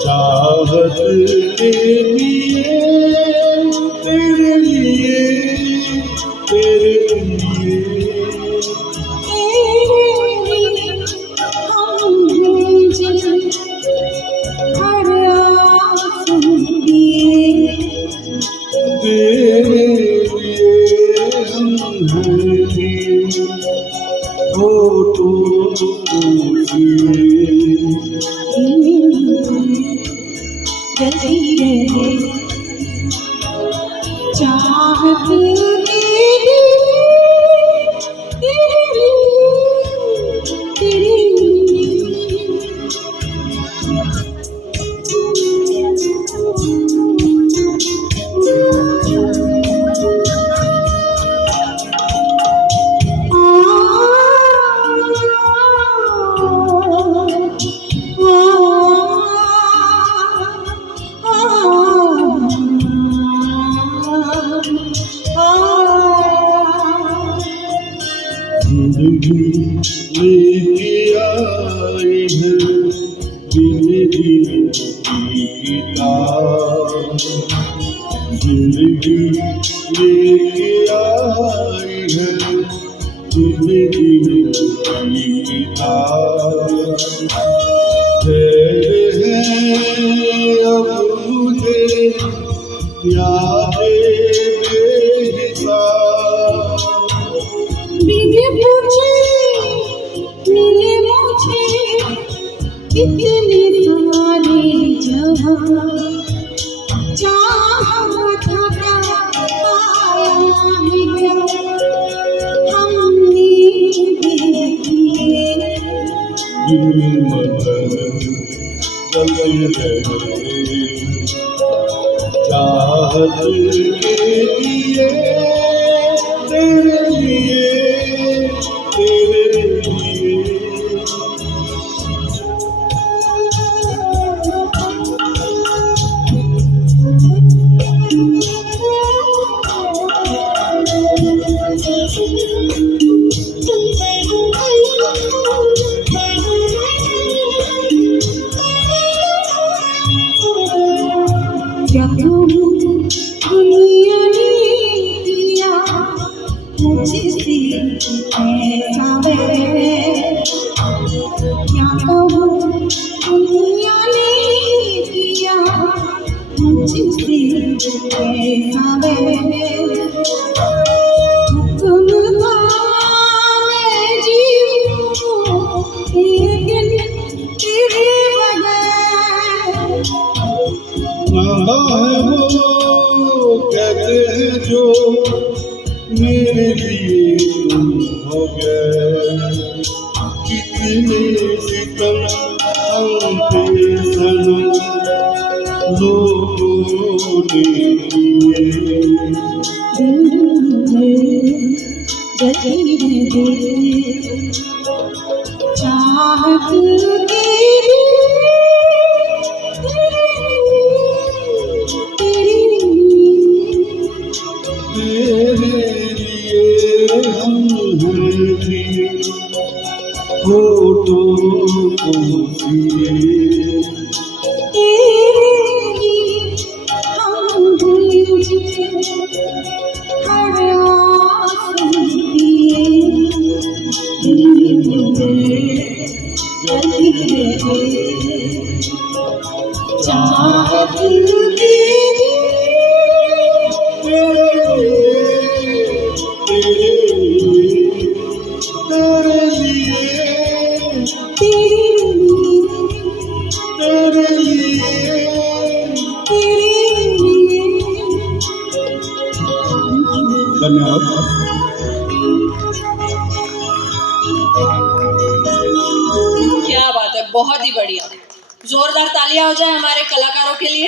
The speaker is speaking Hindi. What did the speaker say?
चाहत के लिए तेरे लिए तेरे लिए हम हर आस दिए तेरे लिए हम फोटो जलती रहे चाहत के लिए तेरे जिंदगी लेके आई है जिंदगी की किताब जिंदगी लेके आई है जिंदगी की किताब तेरे हैं अब मुझे यादें बेहिसाब बिन पूछे मिले मुझे कितने सारे जहां जहां था आया है क्या हमने देखिए दिल मगन जलते रहे चाहत के लिए तेरे लिए तेरे लिए क्या दुनिया ने किया मुझसे ऐसा क्या दुनिया ने किया मुझसे ऐसा हुक्म था मैं जीऊं लेकिन तेरे बगैर नाला है वो कहते हैं जो मेरे लिए तुम हो गए कितने सितम हम पे सनम लोगों ने किए चाहत के फोटो को हम भूल धन्यवाद। क्या बात है, बहुत ही बढ़िया। जोरदार तालियां हो जाए हमारे कलाकारों के लिए।